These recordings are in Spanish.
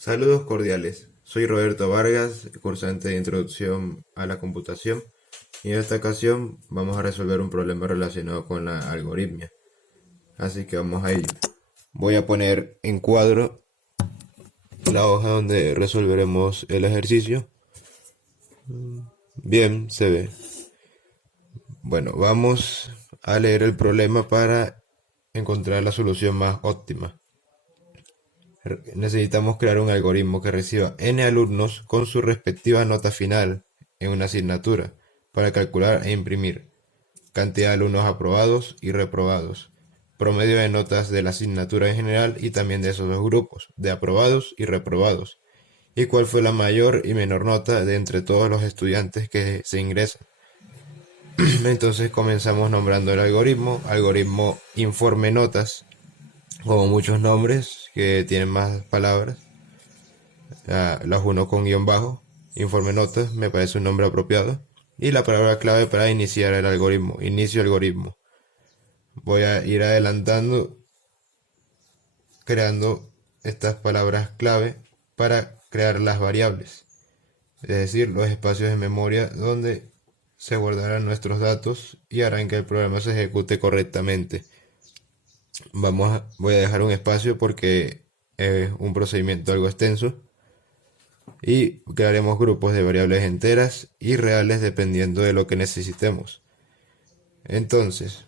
Saludos cordiales. Soy Roberto Vargas, cursante de Introducción a la Computación, y en esta ocasión vamos a resolver un problema relacionado con la algoritmia. Así que vamos a ello. Voy a poner en cuadro la hoja donde resolveremos el ejercicio. Bien, se ve. Bueno, vamos a leer el problema para encontrar la solución más óptima. Necesitamos crear un algoritmo que reciba n alumnos con su respectiva nota final en una asignatura para calcular e imprimir cantidad de alumnos aprobados y reprobados, promedio de notas de la asignatura en general y también de esos dos grupos, de aprobados y reprobados, y cuál fue la mayor y menor nota de entre todos los estudiantes que se ingresan. Entonces comenzamos nombrando el algoritmo informe notas, como muchos nombres que tienen más palabras. Las uno con guión bajo, informe notas, me parece un nombre apropiado. Y la palabra clave para iniciar el algoritmo, inicio algoritmo. Voy a ir adelantando, creando estas palabras clave para crear las variables, es decir, los espacios de memoria donde se guardarán nuestros datos y harán que el programa se ejecute correctamente. Voy a dejar un espacio porque es un procedimiento algo extenso. Y crearemos grupos de variables enteras y reales dependiendo de lo que necesitemos. Entonces,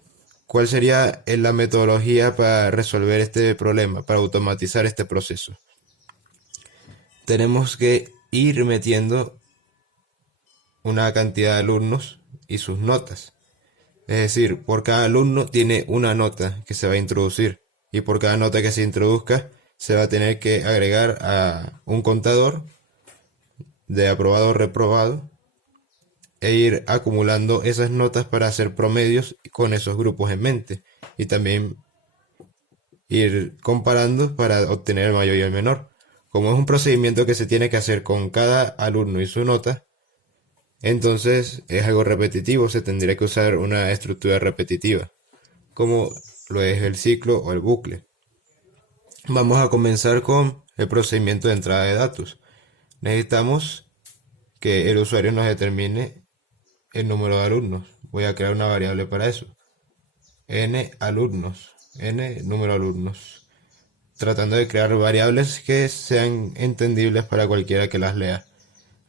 ¿cuál sería la metodología para resolver este problema, para automatizar este proceso? Tenemos que ir metiendo una cantidad de alumnos y sus notas. Es decir, por cada alumno tiene una nota que se va a introducir y por cada nota que se introduzca se va a tener que agregar a un contador de aprobado o reprobado e ir acumulando esas notas para hacer promedios con esos grupos en mente y también ir comparando para obtener el mayor y el menor. Como es un procedimiento que se tiene que hacer con cada alumno y su nota, entonces es algo repetitivo, se tendría que usar una estructura repetitiva, como lo es el ciclo o el bucle. Vamos a comenzar con el procedimiento de entrada de datos. Necesitamos que el usuario nos determine el número de alumnos. Voy a crear una variable para eso. N alumnos. N número de alumnos. Tratando de crear variables que sean entendibles para cualquiera que las lea.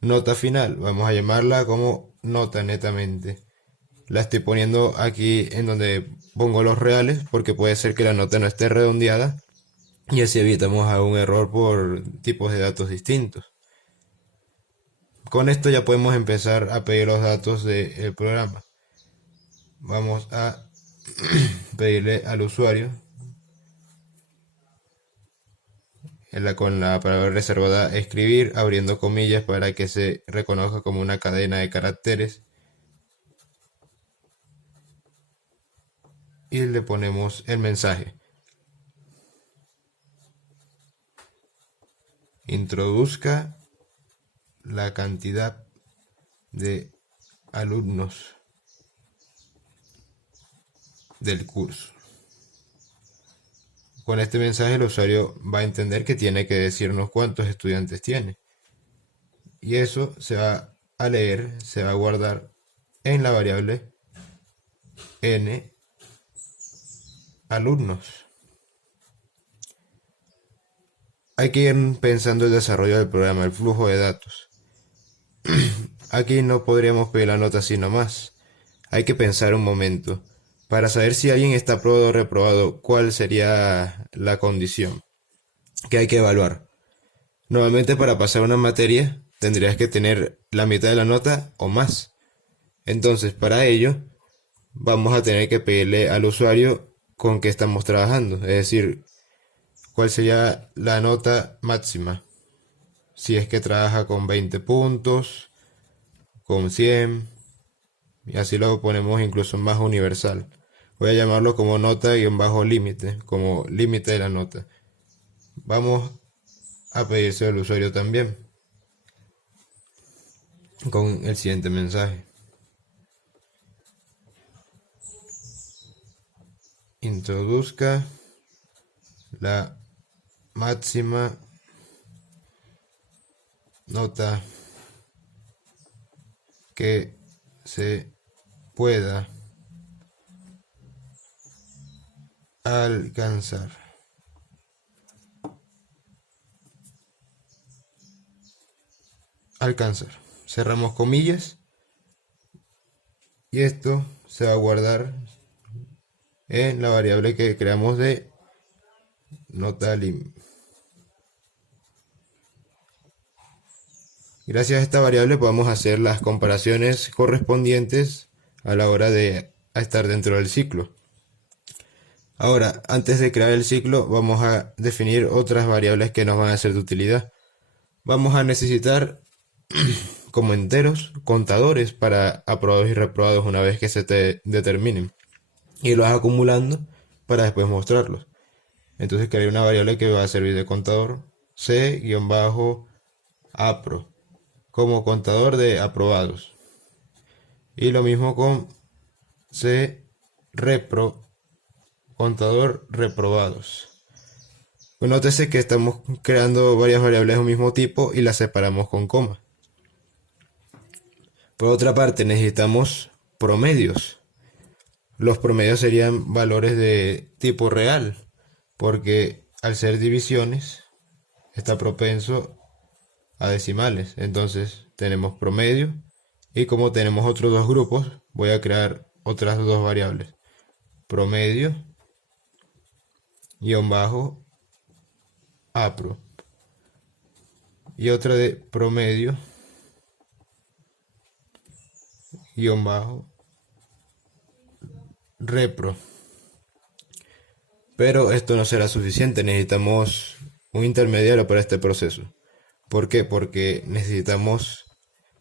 Nota final. Vamos a llamarla como nota netamente. La estoy poniendo aquí en donde pongo los reales porque puede ser que la nota no esté redondeada y así evitamos algún error por tipos de datos distintos. Con esto ya podemos empezar a pedir los datos del programa. Vamos a pedirle al usuario con la palabra reservada escribir, abriendo comillas para que se reconozca como una cadena de caracteres, y le ponemos el mensaje: introduzca la cantidad de alumnos del curso. Con este mensaje el usuario va a entender que tiene que decirnos cuántos estudiantes tiene. Y eso se va a leer, se va a guardar en la variable n alumnos. Hay que ir pensando el desarrollo del programa, el flujo de datos. Aquí no podríamos pedir la nota así nomás. Hay que pensar un momento. Para saber si alguien está aprobado o reprobado, ¿cuál sería la condición que hay que evaluar? Normalmente para pasar una materia tendrías que tener la mitad de la nota o más. Entonces, para ello, vamos a tener que pedirle al usuario con qué estamos trabajando. Es decir, cuál sería la nota máxima. Si es que trabaja con 20 puntos, con 100, y así lo ponemos incluso más universal. Voy a llamarlo como nota-límite, como límite de la nota. Vamos a pedirse al usuario también con el siguiente mensaje: introduzca la máxima nota que se pueda alcanzar. Cerramos comillas y esto se va a guardar en la variable que creamos de nota lim. Gracias a esta variable podemos hacer las comparaciones correspondientes a la hora de estar dentro del ciclo. Ahora, antes de crear el ciclo, vamos a definir otras variables que nos van a ser de utilidad. Vamos a necesitar como enteros contadores para aprobados y reprobados una vez que se te determinen, y los acumulando para después mostrarlos. Entonces crearé una variable que va a servir de contador c-apro como contador de aprobados, y lo mismo con c-repro, contador reprobados. Pues nótese que estamos creando varias variables del mismo tipo y las separamos con coma. Por otra parte, necesitamos promedios. Los promedios serían valores de tipo real, porque al ser divisiones está propenso a decimales. Entonces tenemos promedio, y como tenemos otros dos grupos, voy a crear otras dos variables: promedio -apro y otra de promedio -repro. Pero esto no será suficiente, necesitamos un intermediario para este proceso. ¿Por qué? Porque necesitamos,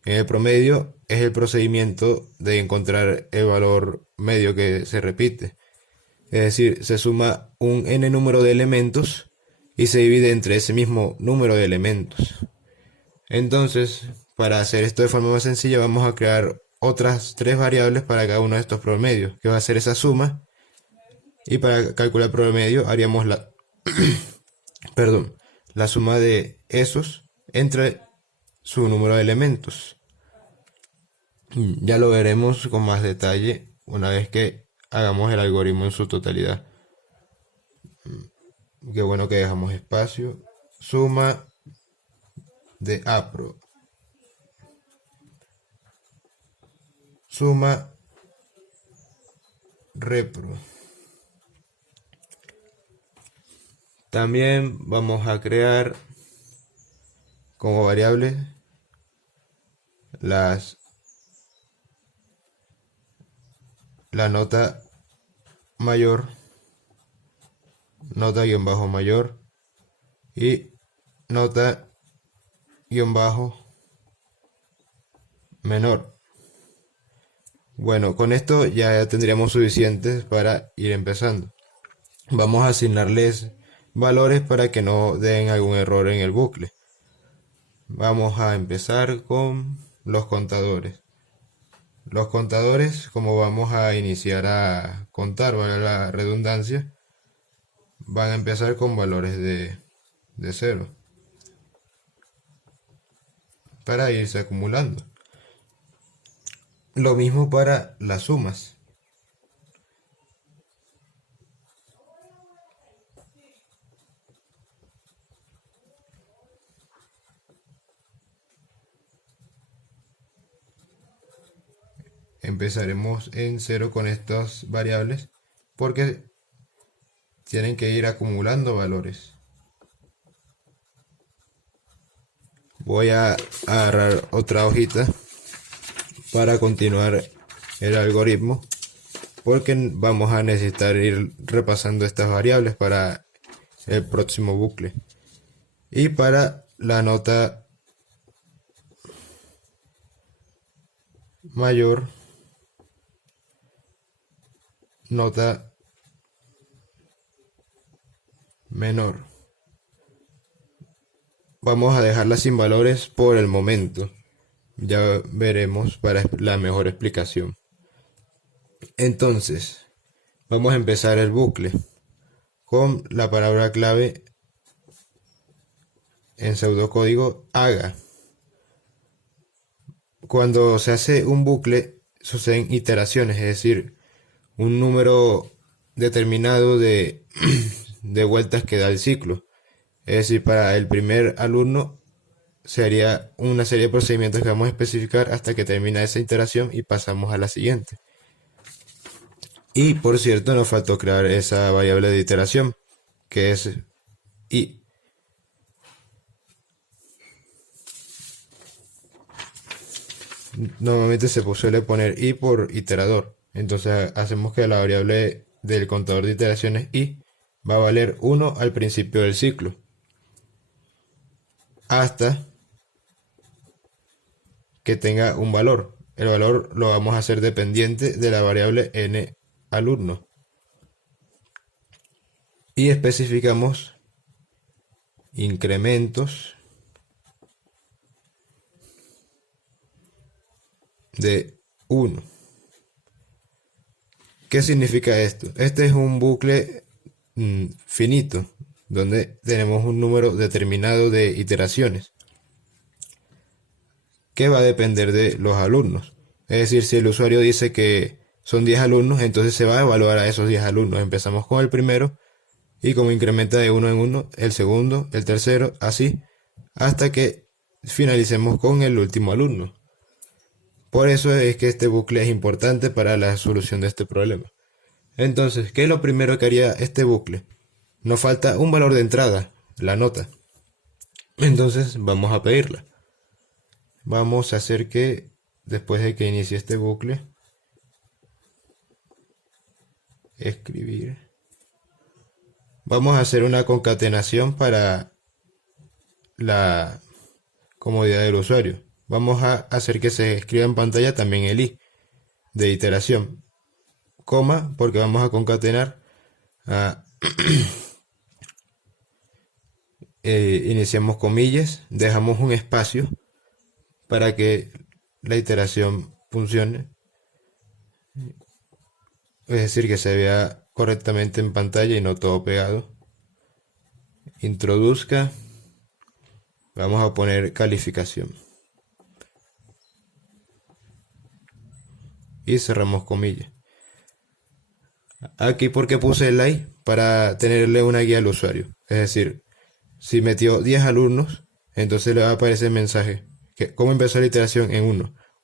en el promedio es el procedimiento de encontrar el valor medio que se repite. Es decir, se suma un n número de elementos y se divide entre ese mismo número de elementos. Entonces, para hacer esto de forma más sencilla, vamos a crear otras tres variables para cada uno de estos promedios, que va a ser esa suma. Y para calcular el promedio haríamos la la suma de esos entre su número de elementos. Ya lo veremos con más detalle una vez que hagamos el algoritmo en su totalidad. Qué bueno que dejamos espacio. Suma de apro, suma repro. También vamos a crear como variable la nota mayor, nota-mayor y nota-menor. Bueno, con esto ya tendríamos suficientes para ir empezando. Vamos a asignarles valores para que no den algún error en el bucle. Vamos a empezar con los contadores. Los contadores, como vamos a iniciar a contar, vale la redundancia, van a empezar con valores de 0 para irse acumulando. Lo mismo para las sumas. Empezaremos en 0 con estas variables porque tienen que ir acumulando valores. Voy a agarrar otra hojita para continuar el algoritmo, porque vamos a necesitar ir repasando estas variables para el próximo bucle. Y para la nota mayor, nota menor, vamos a dejarla sin valores por el momento. Ya veremos para la mejor explicación. Entonces, vamos a empezar el bucle con la palabra clave en pseudocódigo haga. Cuando se hace un bucle, suceden iteraciones, es decir, un número determinado de, de vueltas que da el ciclo. Es decir, para el primer alumno sería una serie de procedimientos que vamos a especificar hasta que termina esa iteración y pasamos a la siguiente. Y por cierto, nos faltó crear esa variable de iteración, que es i. Normalmente se suele poner i por iterador. Entonces hacemos que la variable del contador de iteraciones i va a valer 1 al principio del ciclo, hasta que tenga un valor. El valor lo vamos a hacer dependiente de la variable n alumno. Y especificamos incrementos de 1. ¿Qué significa esto? Este es un bucle finito, donde tenemos un número determinado de iteraciones, que va a depender de los alumnos. Es decir, si el usuario dice que son 10 alumnos, entonces se va a evaluar a esos 10 alumnos. Empezamos con el primero y como incrementa de uno en uno, el segundo, el tercero, así, hasta que finalicemos con el último alumno. Por eso es que este bucle es importante para la solución de este problema. Entonces, ¿qué es lo primero que haría este bucle? Nos falta un valor de entrada, la nota. Entonces vamos a pedirla. Vamos a hacer que después de que inicie este bucle, escribir. Vamos a hacer una concatenación para la comodidad del usuario. Vamos a hacer que se escriba en pantalla también el i de iteración, coma, porque vamos a concatenar iniciamos comillas, dejamos un espacio para que la iteración funcione, es decir, que se vea correctamente en pantalla y no todo pegado. Introduzca, vamos a poner calificación y cerramos comillas. Aquí porque puse el i para tenerle una guía al usuario, es decir, si metió 10 alumnos, entonces le va a aparecer el mensaje que cómo empezó la iteración en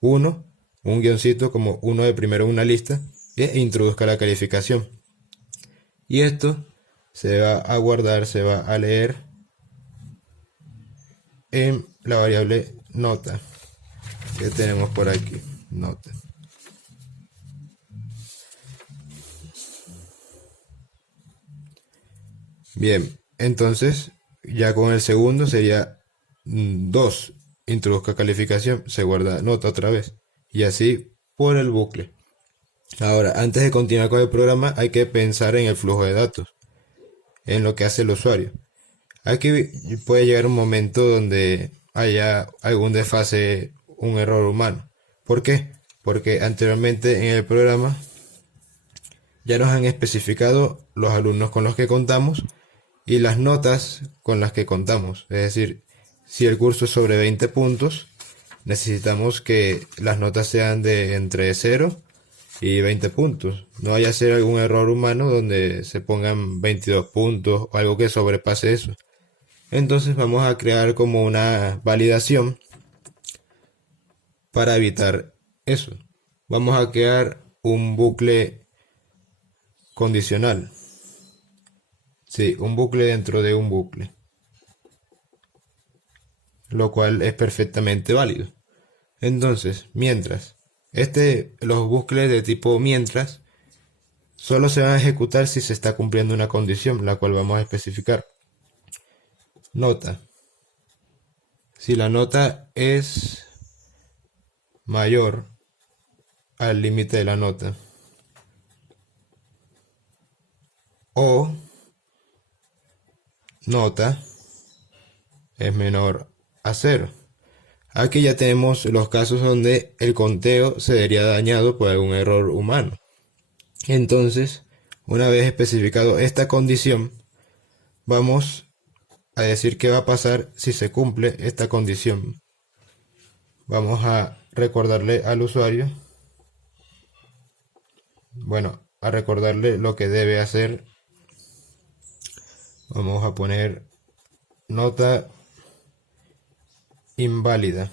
1, un guioncito como uno de primero en una lista, e introduzca la calificación. Y esto se va a guardar, se va a leer en la variable nota que tenemos por aquí, nota. Bien, entonces ya con el segundo sería 2, introduzca calificación, se guarda nota otra vez, y así por el bucle. Ahora, antes de continuar con el programa, hay que pensar en el flujo de datos, en lo que hace el usuario. Aquí puede llegar un momento donde haya algún desfase, un error humano. ¿Por qué? Porque anteriormente en el programa ya nos han especificado los alumnos con los que contamos y las notas con las que contamos. Es decir, si el curso es sobre 20 puntos, necesitamos que las notas sean de entre 0 y 20 puntos. No vaya a ser algún error humano donde se pongan 22 puntos o algo que sobrepase eso. Entonces vamos a crear como una validación para evitar eso. Vamos a crear un bucle condicional. Sí, un bucle dentro de un bucle, lo cual es perfectamente válido. Entonces, mientras, los bucles de tipo mientras solo se van a ejecutar si se está cumpliendo una condición, la cual vamos a especificar. Nota. Si la nota es mayor al límite de la nota, o nota es menor a 0. Aquí ya tenemos los casos donde el conteo se vería dañado por algún error humano. Entonces, una vez especificado esta condición, vamos a decir qué va a pasar si se cumple esta condición. Vamos a recordarle al usuario, bueno, a recordarle lo que debe hacer. Vamos a poner nota inválida.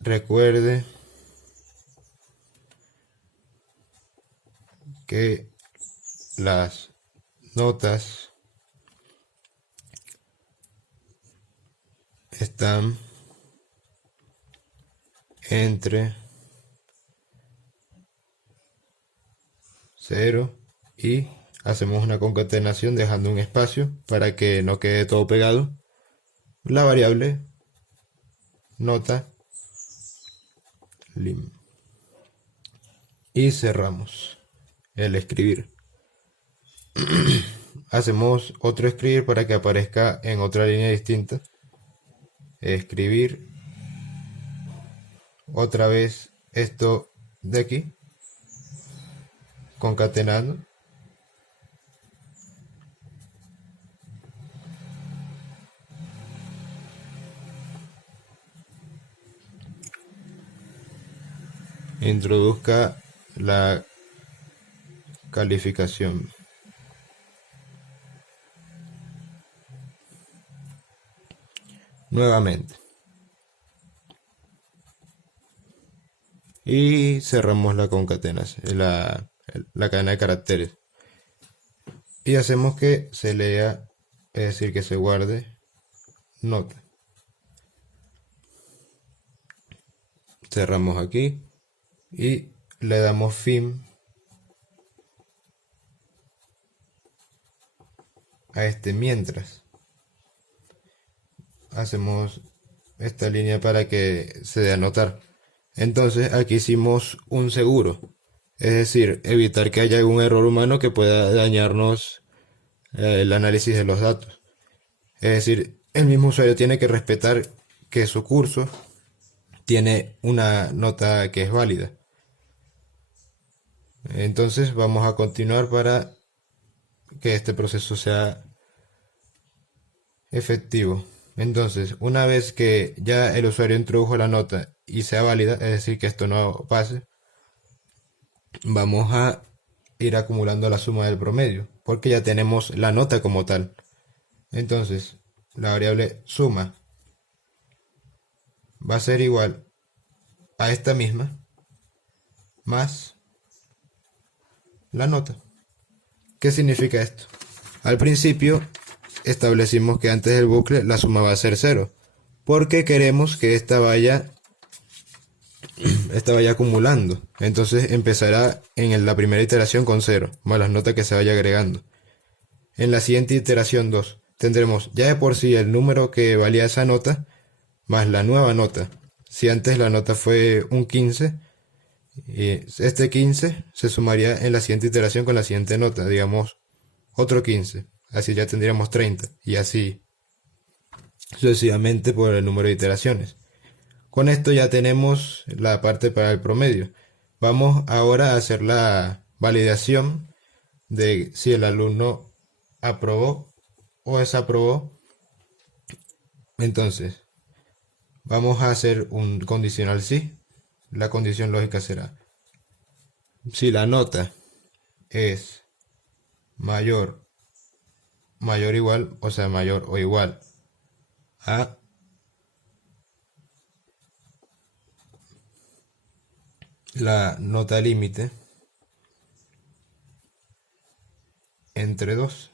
Recuerde que las notas están entre 0 y hacemos una concatenación dejando un espacio para que no quede todo pegado. La variable nota lim. Y cerramos el escribir. Hacemos otro escribir para que aparezca en otra línea distinta. Escribir. Otra vez esto de aquí. Concatenando. Introduzca la calificación. Nuevamente. Y cerramos la concatenación, la cadena de caracteres. Y hacemos que se lea, es decir, que se guarde nota. Cerramos aquí y le damos fin a este mientras. Hacemos esta línea para que se dé a notar. Entonces aquí hicimos un seguro, es decir, evitar que haya algún error humano que pueda dañarnos el análisis de los datos. Es decir, el mismo usuario tiene que respetar que su curso tiene una nota que es válida. Entonces vamos a continuar para que este proceso sea efectivo. Entonces, una vez que ya el usuario introdujo la nota y sea válida, es decir, que esto no pase, vamos a ir acumulando la suma del promedio, porque ya tenemos la nota como tal. Entonces, la variable suma va a ser igual a esta misma más la nota. ¿Qué significa esto? Al principio establecimos que antes del bucle la suma va a ser 0, porque queremos que esta vaya acumulando. Entonces empezará en la primera iteración con 0, más las notas que se vaya agregando. En la siguiente iteración 2 tendremos ya de por sí el número que valía esa nota, más la nueva nota. Si antes la nota fue un 15, este 15 se sumaría en la siguiente iteración con la siguiente nota, digamos otro 15. Así ya tendríamos 30 y así sucesivamente por el número de iteraciones. Con esto ya tenemos la parte para el promedio. Vamos ahora a hacer la validación de si el alumno aprobó o desaprobó. Entonces, vamos a hacer un condicional sí. La condición lógica será: si la nota es mayor o igual, o sea, mayor o igual a la nota límite entre 2.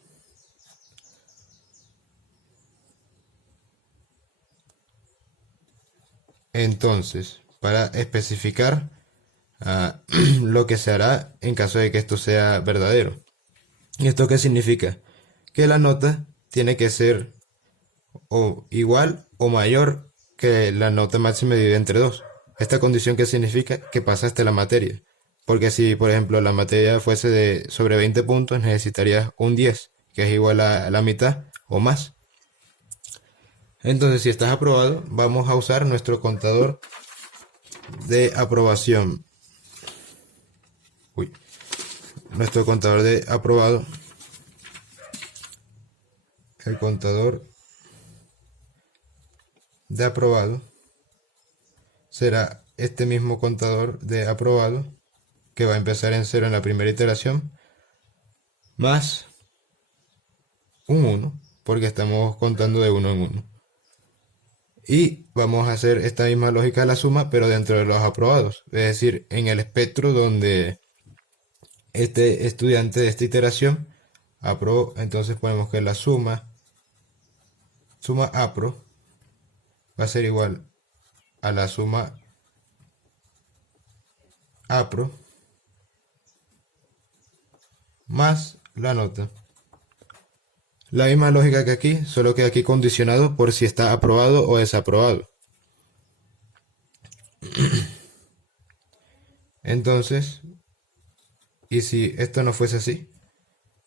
Entonces, para especificar lo que se hará en caso de que esto sea verdadero. ¿Y esto qué significa? Que la nota tiene que ser o igual o mayor que la nota máxima dividida entre 2. ¿Esta condición qué significa? Que pasaste la materia. Porque si, por ejemplo, la materia fuese de sobre 20 puntos, necesitarías un 10, que es igual a la mitad o más. Entonces, si estás aprobado, vamos a usar nuestro contador de aprobación. Nuestro contador de aprobado, es el contador de aprobado será este mismo contador de aprobado, que va a empezar en 0 en la primera iteración, más un 1, porque estamos contando de 1 en 1. Y vamos a hacer esta misma lógica de la suma, pero dentro de los aprobados. Es decir, en el espectro donde este estudiante de esta iteración aprobó, entonces ponemos que la suma apro va a ser igual a la suma apro más la nota. La misma lógica que aquí, solo que aquí condicionado por si está aprobado o desaprobado. Entonces, y si esto no fuese así,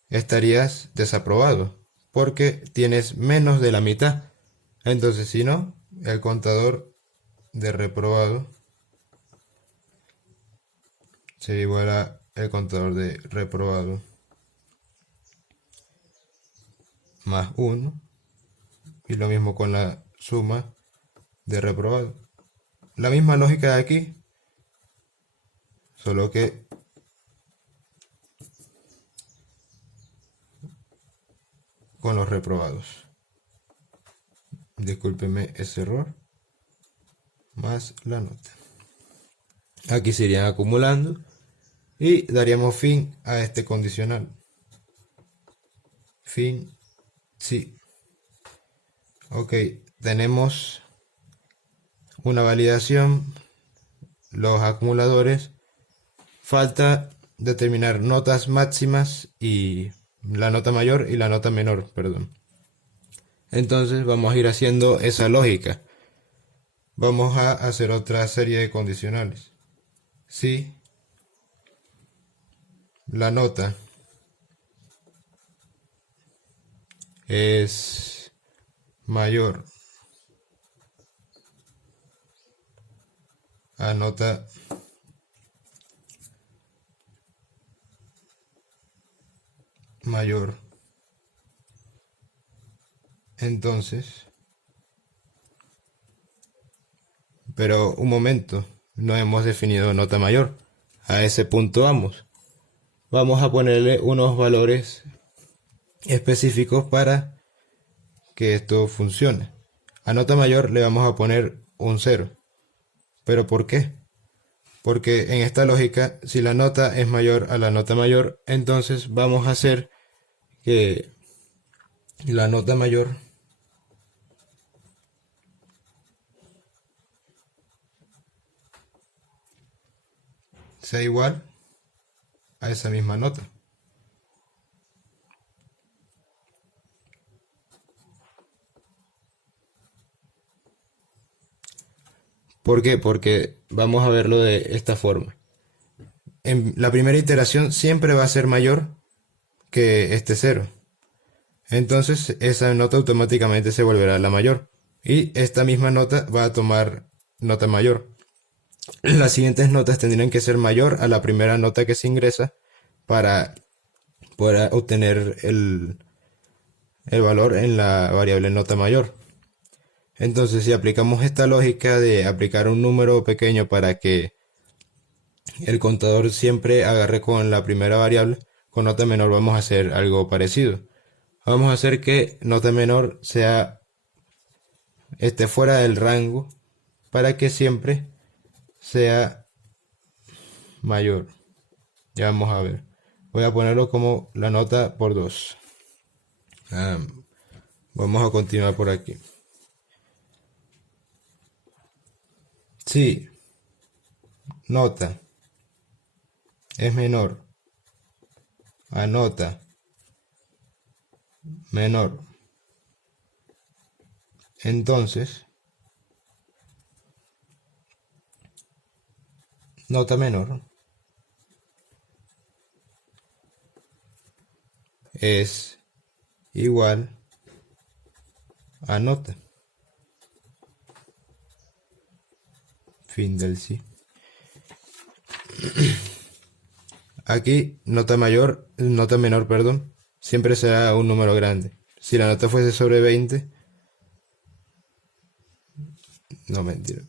estarías desaprobado, porque tienes menos de la mitad. Entonces, si no, el contador de reprobado sería igual a el contador de reprobado más 1, y lo mismo con la suma de reprobado. La misma lógica de aquí, solo que con los reprobados. Discúlpeme ese error, más la nota. Aquí se irían acumulando y daríamos fin a este condicional. Fin, sí. Ok, tenemos una validación, los acumuladores. Falta determinar notas máximas y la nota mayor y la nota menor, perdón. Entonces vamos a ir haciendo esa lógica. Vamos a hacer otra serie de condicionales. Si la nota es mayor a nota mayor, entonces, pero un momento, no hemos definido nota mayor. A ese punto vamos. Vamos a ponerle unos valores específicos para que esto funcione. A nota mayor le vamos a poner un 0. ¿Pero por qué? Porque en esta lógica, si la nota es mayor a la nota mayor, entonces vamos a hacer que la nota mayor sea igual a esa misma nota. ¿Por qué? Porque vamos a verlo de esta forma. En la primera iteración siempre va a ser mayor que este 0. Entonces esa nota automáticamente se volverá la mayor. Y esta misma nota va a tomar nota mayor. Las siguientes notas tendrían que ser mayor a la primera nota que se ingresa para poder obtener el valor en la variable nota mayor. Entonces, si aplicamos esta lógica de aplicar un número pequeño para que el contador siempre agarre con la primera variable, con nota menor vamos a hacer algo parecido. Vamos a hacer que nota menor esté fuera del rango para que siempre sea mayor. Ya vamos a ver. Voy a ponerlo como la nota por 2. Vamos a continuar por aquí. Si nota es menor a nota menor, entonces nota menor es igual a nota. Fin del sí. Aquí nota menor, perdón, siempre será un número grande. si la nota fuese sobre 20, no, mentira,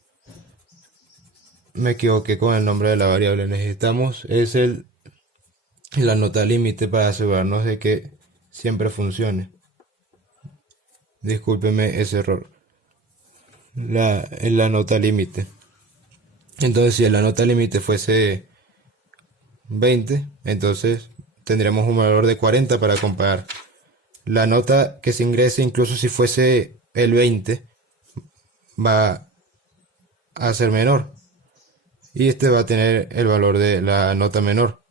me equivoqué con el nombre de la variable. Necesitamos es la nota límite para asegurarnos de que siempre funcione. Discúlpeme ese error. En la nota límite. Entonces, si la nota límite fuese 20, entonces tendríamos un valor de 40 para comparar. La nota que se ingrese, incluso si fuese el 20, va a ser menor. Y este va a tener el valor de la nota menor.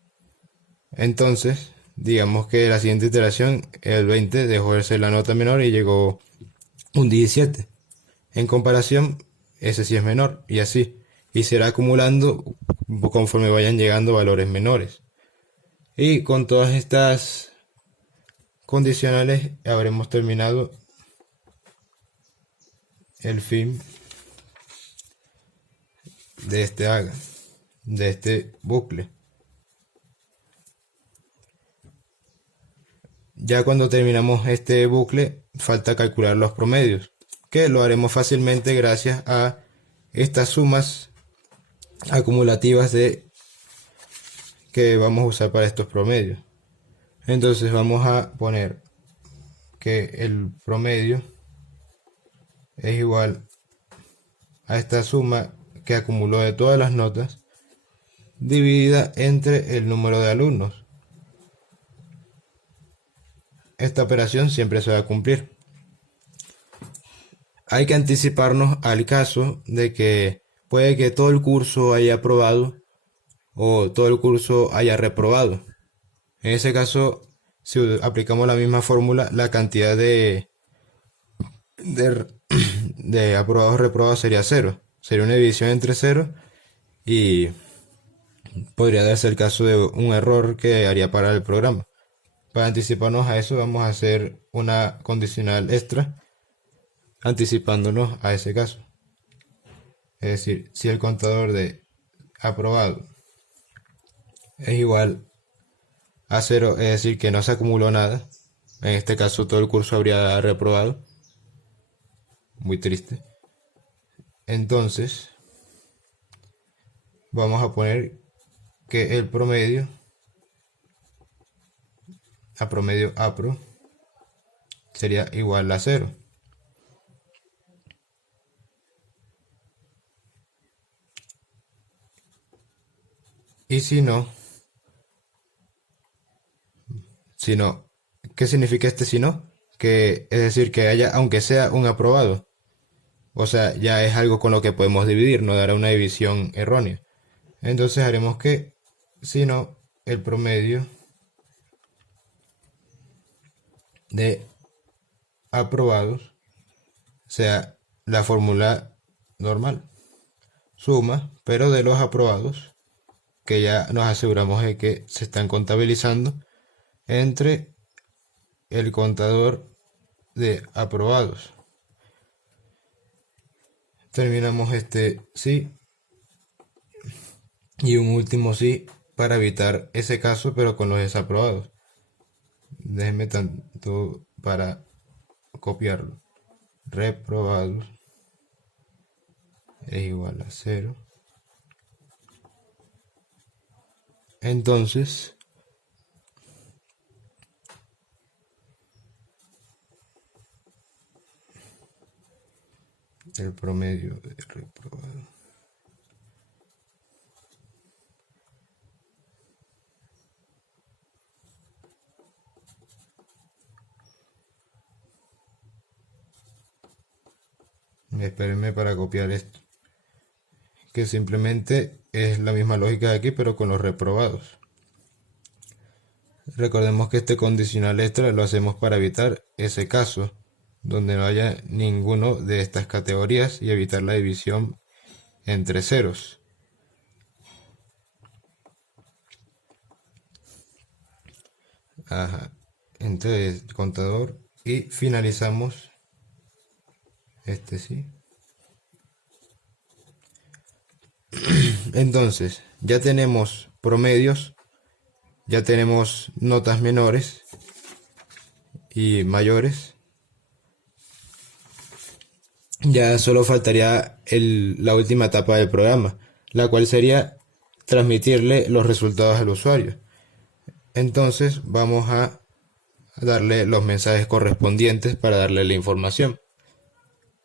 Entonces, digamos que la siguiente iteración, el 20 dejó de ser la nota menor y llegó un 17. En comparación, ese sí es menor, y así. Y se irá acumulando conforme vayan llegando valores menores. Y con todas estas condicionales habremos terminado el fin de este bucle. Ya cuando terminamos este bucle, falta calcular los promedios, que lo haremos fácilmente gracias a estas sumas acumulativas que vamos a usar para estos promedios. Entonces vamos a poner que el promedio es igual a esta suma que acumuló de todas las notas dividida entre el número de alumnos. Esta operación siempre se va a cumplir. Hay que anticiparnos al caso de que puede que todo el curso haya aprobado o todo el curso haya reprobado. En ese caso, si aplicamos la misma fórmula, la cantidad de aprobados o reprobados sería 0. Sería una división entre 0 y podría darse el caso de un error que haría parar el programa. Para anticiparnos a eso, vamos a hacer una condicional extra anticipándonos a ese caso. Es decir, si el contador de aprobado es igual a 0, es decir, que no se acumuló nada, en este caso todo el curso habría reprobado. Muy triste. Entonces, vamos a poner que el promedio APRO sería igual a 0. Y si no, ¿qué significa este si no? Que es decir, que haya, aunque sea un aprobado. O sea, ya es algo con lo que podemos dividir, no dará una división errónea. Entonces haremos que, si no, el promedio de aprobados sea la fórmula normal. Suma, pero de los aprobados, que ya nos aseguramos de que se están contabilizando entre el contador de aprobados. Terminamos este sí y un último sí para evitar ese caso, pero con los desaprobados. Déjenme tanto para copiarlo. Reprobados es igual a 0. Entonces, el promedio de reprobado espérenme para copiar esto, que simplemente es la misma lógica de aquí pero con los reprobados. Recordemos que este condicional extra lo hacemos para evitar ese caso donde no haya ninguno de estas categorías y evitar la división entre ceros. Ajá. Entre el contador y finalizamos este sí. Entonces, ya tenemos promedios, ya tenemos notas menores y mayores, ya solo faltaría la última etapa del programa, la cual sería transmitirle los resultados al usuario. Entonces vamos a darle los mensajes correspondientes para darle la información.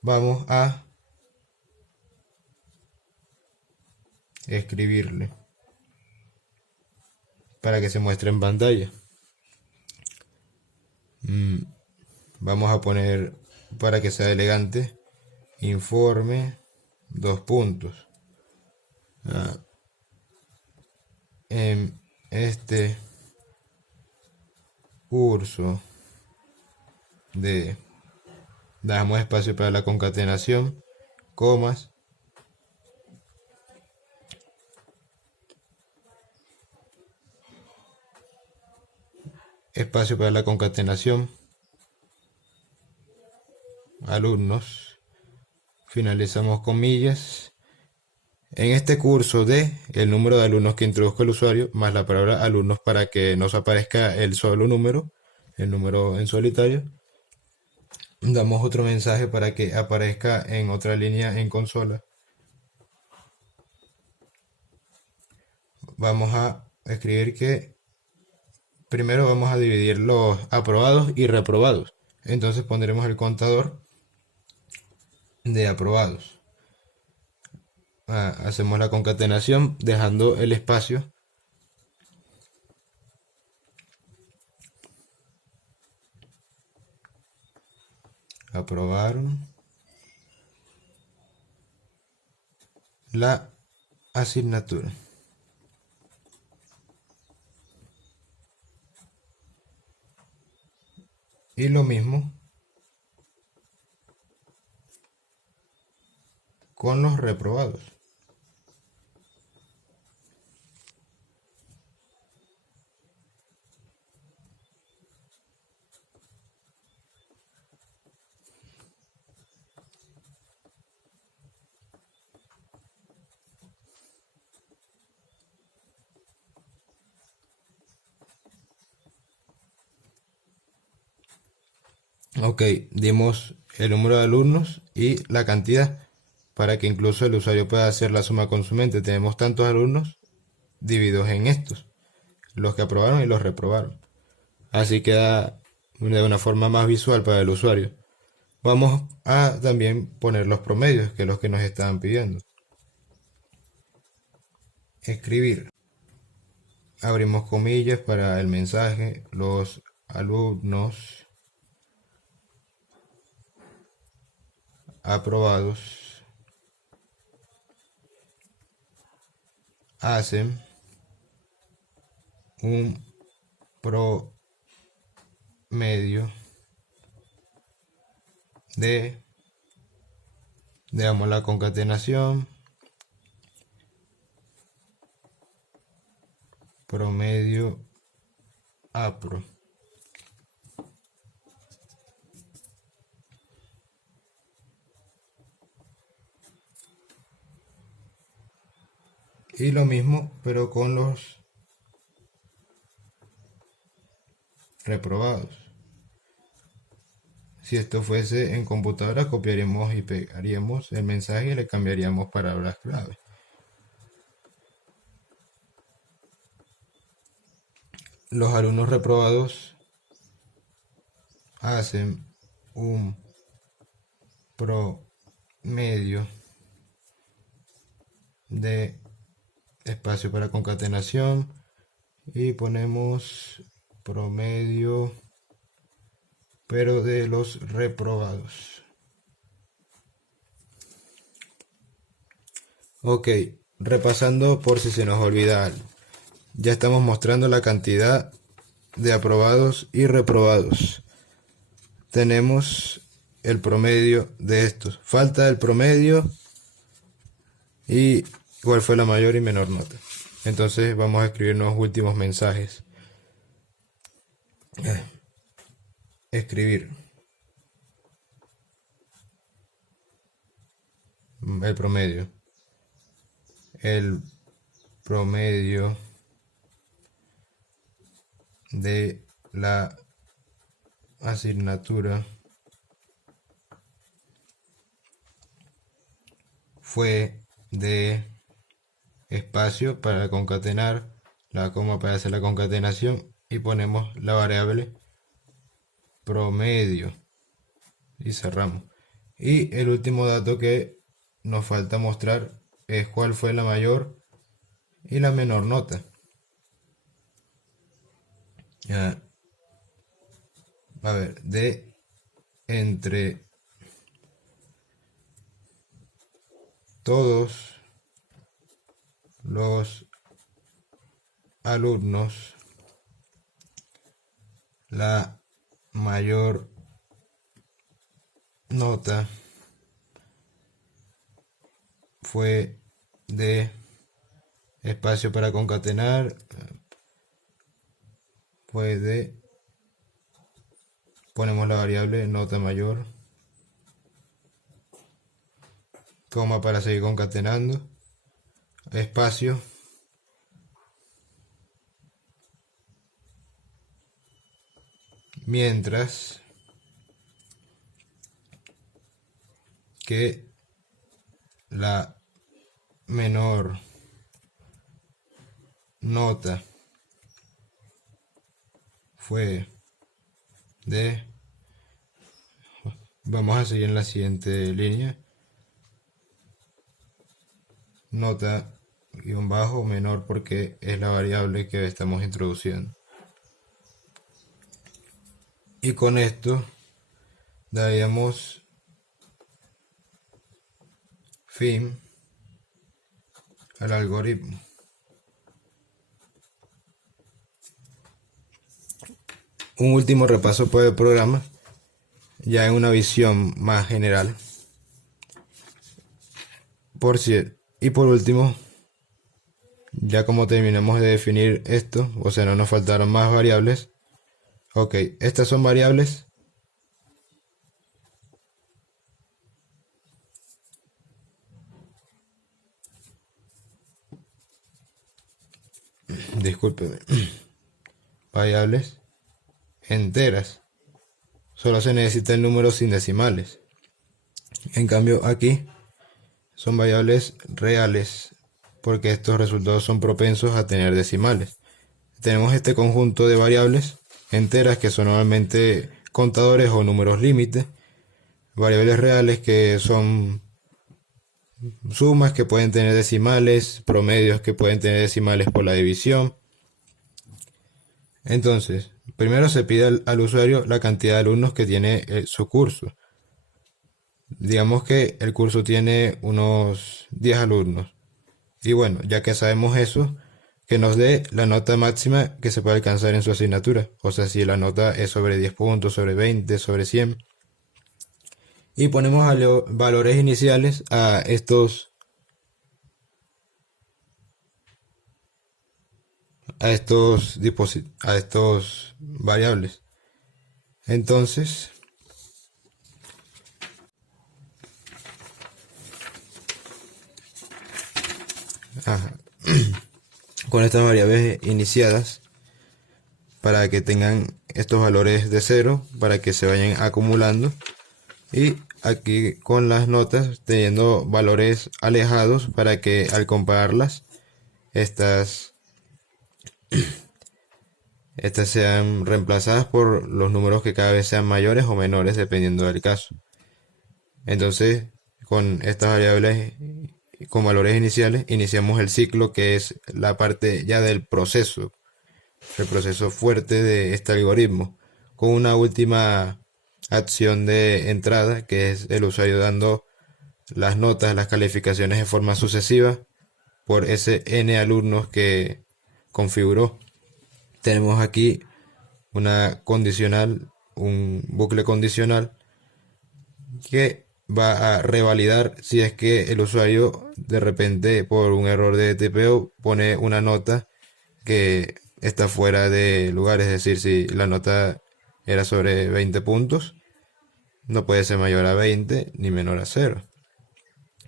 Vamos a escribirle para que se muestre en pantalla. Vamos a poner, para que sea elegante, informe, dos puntos. En este curso damos espacio para la concatenación, comas, espacio para la concatenación, alumnos, finalizamos comillas. En este curso el número de alumnos que introduzca el usuario, más la palabra alumnos para que nos aparezca el solo número, el número en solitario. Damos otro mensaje para que aparezca en otra línea en consola. Vamos a escribir que primero vamos a dividir los aprobados y reprobados. Entonces pondremos el contador de aprobados. Hacemos la concatenación dejando el espacio aprobaron la asignatura. Y lo mismo con los reprobados. Ok, dimos el número de alumnos y la cantidad para que incluso el usuario pueda hacer la suma con su mente. Tenemos tantos alumnos divididos en estos, los que aprobaron y los reprobaron. Así queda de una forma más visual para el usuario. Vamos a también poner los promedios, que es los que nos estaban pidiendo. Escribir. Abrimos comillas para el mensaje. Los alumnos aprobados hacen un promedio de, damos la concatenación, promedio apro. Y lo mismo, pero con los reprobados. Si esto fuese en computadora, copiaríamos y pegaríamos el mensaje y le cambiaríamos palabras clave. Los alumnos reprobados hacen un promedio de espacio para concatenación y ponemos promedio pero de los reprobados. Ok, repasando por si se nos olvida algo. Ya estamos mostrando la cantidad de aprobados y reprobados. Tenemos el promedio de estos. Falta el promedio y cuál fue la mayor y menor nota. Entonces vamos a escribir los últimos mensajes. Escribir el promedio. El promedio de la asignatura fue de espacio para concatenar, la coma para hacer la concatenación y ponemos la variable promedio y cerramos. Y el último dato que nos falta mostrar es cuál fue la mayor y la menor nota. Ya. A ver, de entre todos los alumnos, la mayor nota fue de espacio para concatenar, fue de, ponemos la variable nota mayor, coma para seguir concatenando, espacio, mientras que la menor nota fue de, vamos a seguir en la siguiente línea, nota guión bajo menor porque es la variable que estamos introduciendo. Y con esto daríamos fin al algoritmo. Un último repaso por el programa, ya en una visión más general. Y por último, ya como terminamos de definir esto, o sea, no nos faltaron más variables. Ok, estas son variables discúlpeme, variables enteras. Solo se necesita el número sin decimales. En cambio aquí son variables reales porque estos resultados son propensos a tener decimales. Tenemos este conjunto de variables enteras que son normalmente contadores o números límite, variables reales que son sumas que pueden tener decimales, promedios que pueden tener decimales por la división. Entonces, primero se pide al usuario la cantidad de alumnos que tiene su curso. Digamos que el curso tiene unos 10 alumnos. Y bueno, ya que sabemos eso, que nos dé la nota máxima que se puede alcanzar en su asignatura. O sea, si la nota es sobre 10 puntos, sobre 20, sobre 100. Y ponemos valores iniciales a estos variables. Entonces, con estas variables iniciadas, para que tengan estos valores de 0, para que se vayan acumulando, y aquí con las notas teniendo valores alejados para que al compararlas estas sean reemplazadas por los números que cada vez sean mayores o menores dependiendo del caso. Entonces, con estas variables con valores iniciales iniciamos el ciclo, que es la parte ya del proceso, el proceso fuerte de este algoritmo, con una última acción de entrada, que es el usuario dando las notas, las calificaciones de forma sucesiva por ese n alumnos que configuró. Tenemos aquí una condicional, un bucle condicional que va a revalidar si es que el usuario de repente por un error de TPO pone una nota que está fuera de lugar, es decir, si la nota era sobre 20 puntos, no puede ser mayor a 20 ni menor a 0.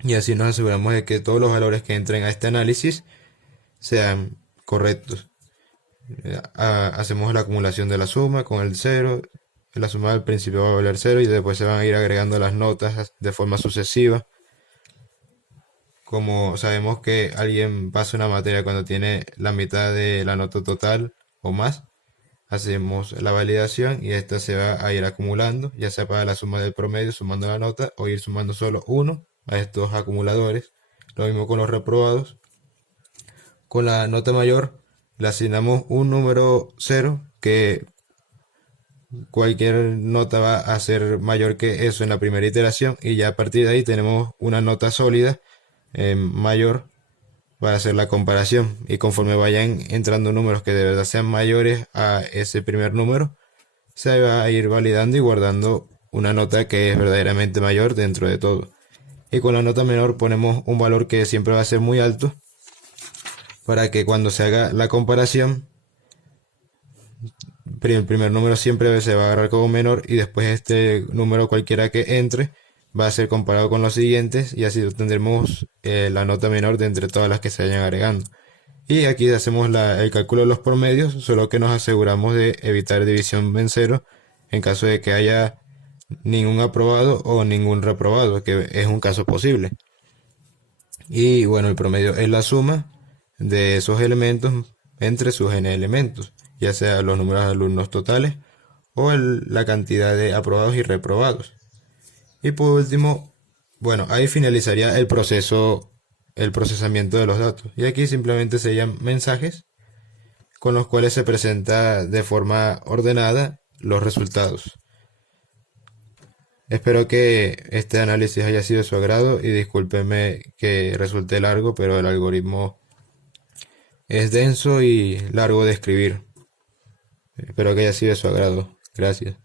Y así nos aseguramos de que todos los valores que entren a este análisis sean correctos. Hacemos la acumulación de la suma con el 0, la suma del principio va a valer cero y después se van a ir agregando las notas de forma sucesiva. Como sabemos que alguien pasa una materia cuando tiene la mitad de la nota total o más, hacemos la validación y esta se va a ir acumulando, ya sea para la suma del promedio sumando la nota o ir sumando solo uno a estos acumuladores. Lo mismo con los reprobados. Con la nota mayor le asignamos un número 0 que cualquier nota va a ser mayor que eso en la primera iteración y ya a partir de ahí tenemos una nota sólida mayor para hacer la comparación, y conforme vayan entrando números que de verdad sean mayores a ese primer número, se va a ir validando y guardando una nota que es verdaderamente mayor dentro de todo. Y con la nota menor ponemos un valor que siempre va a ser muy alto para que cuando se haga la comparación el primer número siempre se va a agarrar como menor y después este número cualquiera que entre va a ser comparado con los siguientes y así tendremos la nota menor de entre todas las que se vayan agregando. Y aquí hacemos el cálculo de los promedios, solo que nos aseguramos de evitar división en cero en caso de que haya ningún aprobado o ningún reprobado, que es un caso posible. Y bueno, el promedio es la suma de esos elementos entre sus n elementos, ya sea los números de alumnos totales o la cantidad de aprobados y reprobados. Y por último, bueno, ahí finalizaría el procesamiento de los datos. Y aquí simplemente serían mensajes con los cuales se presenta de forma ordenada los resultados. Espero que este análisis haya sido de su agrado y discúlpenme que resulte largo, pero el algoritmo es denso y largo de escribir. Espero que haya sido de su agrado. Gracias.